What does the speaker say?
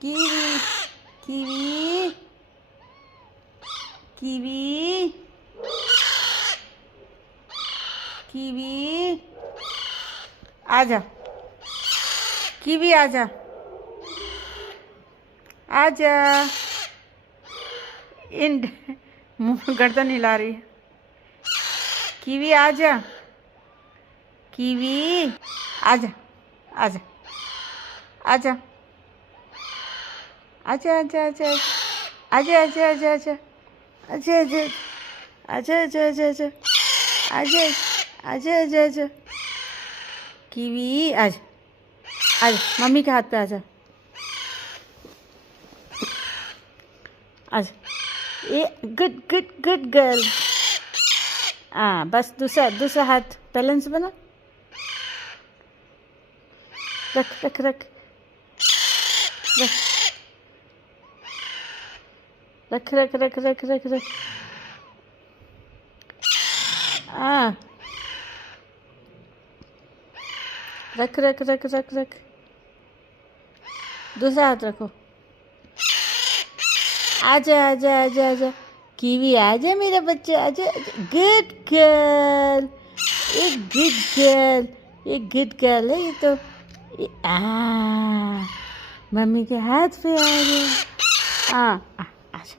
Kiwi kiwi kiwi kiwi आजा kiwi आजा आजा इंड मुंह गर्दन हिला रही है। कीवी आजा कीवी आजा आजा आजा आजा आजा आजा आजा आजा आजा आजा आजा आजा आजा आजा आजा आजा आजा आजा आजा कीवी आजा आजा मम्मी के हाथ पे आजा आजा ये गुड गुड गुड गर्ल। हाँ बस दूसरा हाथ बैलेंस बना रख रख रख रख रख रख रख रख रख रख हाँ रख रख रख रख रख दूसरा हाथ रखो। आजा आजा आजा आजा कीवी आजा मेरा बच्चा आजा गुड गर्ल एक गुड गर्ल एक गुड गर्ल है ये तो मम्मी के हाथ पे आ गया। आजा